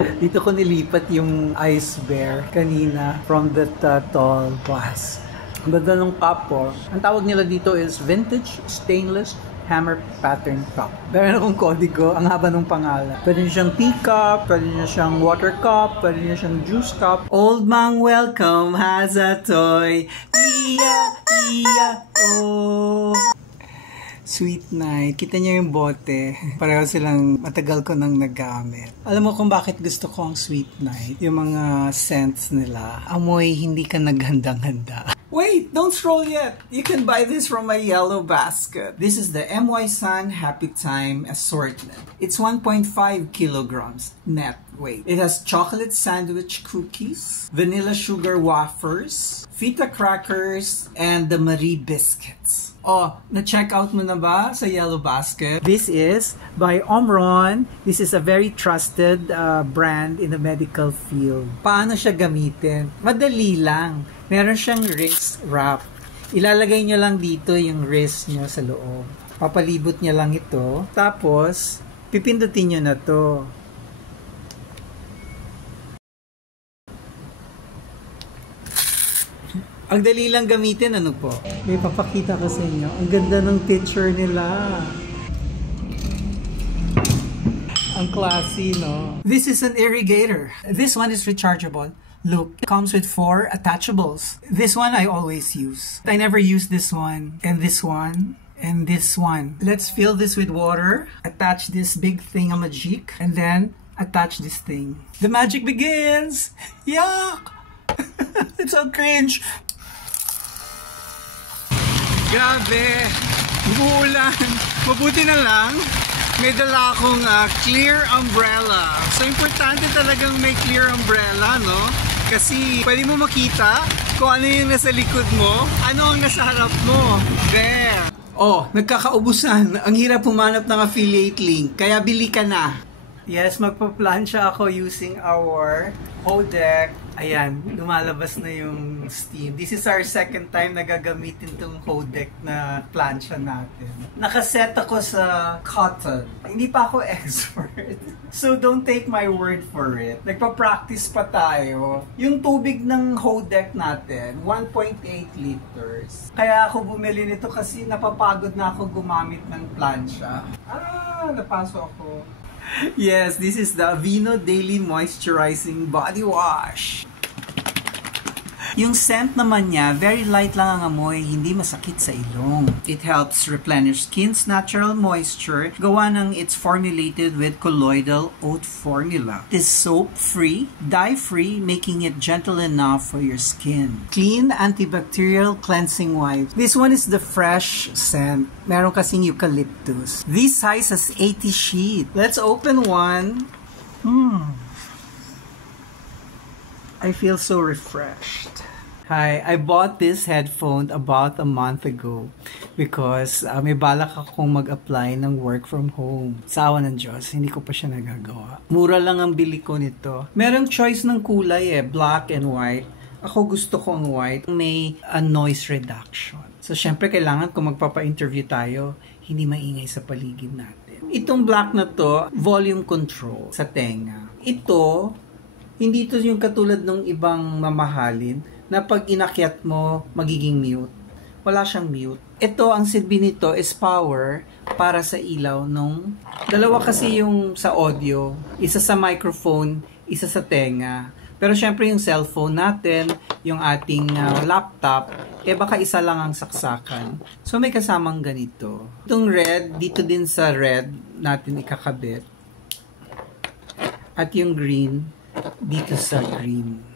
Dito ko nilipat yung ice bear kanina from that tall glass. Ang ganda ng cup po. Ang tawag nila dito is Vintage Stainless Hammer Pattern Cup. Meron akong kodigo, ang haba ng pangalan. Pwede nyo siyang teacup, pwede nyo siyang water cup, pwede nyo siyang juice cup. Old Mang Welcome has a toy. Iya, iya, oh. Sweet Night. Kita niyo yung bote. Pareho silang matagal ko nang nagamit. Alam mo kung bakit gusto ko ang Sweet Night? Yung mga scents nila. Amoy hindi ka naghandang-handa. Wait! Don't scroll yet! You can buy this from my yellow basket. This is the MY Sun Happy Time Assortment. It's 1.5 kilograms net weight. It has chocolate sandwich cookies, vanilla sugar wafers, feta crackers, and the Marie biscuits. Oh, na-check out mo na ba sa Yellow Basket? This is by Omron. This is a very trusted brand in the medical field. Paano siya gamitin? Madali lang. Meron siyang wrist wrap. Ilalagay nyo lang dito yung wrist nyo sa loob. Papalibot nyo lang ito. Tapos, pipindutin nyo na to. Ang dali lang gamitin, ano po? May papakita ko sa inyo. Ang ganda ng picture nila. Ang classy, no? This is an irrigator. This one is rechargeable. Look, it comes with 4 attachables. This one I always use. I never use this one, and this one, and this one. Let's fill this with water. Attach this big thingamajig, and then attach this thing. The magic begins! Yuck! It's so cringe! Grabe! Umuulan! Mabuti na lang, may dala akong clear umbrella. So, importante talagang may clear umbrella, no? Kasi pwede mo makita kung ano yung nasa likod mo, ano ang nasa harap mo. There! Oh, nagkakaubusan. Ang hirap humanap ng affiliate link, kaya bili ka na. Yes, magpa-plancha ako using our Hodek. Ayan, lumalabas na yung steam. This is our second time na gagamitin itong Hodek na plancha natin. Nakaset ako sa cotton. Hindi pa ako expert. So don't take my word for it. Nagpa-practice pa tayo. Yung tubig ng Hodek natin, 1.8 liters. Kaya ako bumili nito kasi napapagod na ako gumamit ng plancha. Napaso ako. Yes, this is the Aveeno Daily Moisturizing Body Wash. Yung scent naman niya, very light lang ang amoy, hindi masakit sa ilong. It helps replenish skin's natural moisture. Gawa ng it's formulated with colloidal oat formula. It is soap-free, dye-free, making it gentle enough for your skin. Clean, antibacterial cleansing wipe. This one is the fresh scent. Meron kasing eucalyptus. This size has 80 sheet. Let's open one. I feel so refreshed. Hi, I bought this headphone about a month ago because may balak akong mag-apply ng work from home. Sa awa ng Diyos, hindi ko pa siya nagagawa. Mura lang ang bili ko nito. Merong choice ng kulay black and white. Ako gusto ko ang white. May noise reduction. So, syempre kailangan kung magpapa-interview tayo, hindi maingay sa paligid natin. Itong black na to, volume control sa tenga. Ito, hindi ito yung katulad ng ibang mamahalin na pag inakyat mo, magiging mute. Wala siyang mute. Ito, ang silbi nito is power para sa ilaw nung... Dalawa kasi yung sa audio. Isa sa microphone, isa sa tenga. Pero syempre yung cellphone natin, yung ating laptop, baka isa lang ang saksakan. So may kasamang ganito. Itong red, dito din sa red natin ikakabit. At yung green, dito sa green.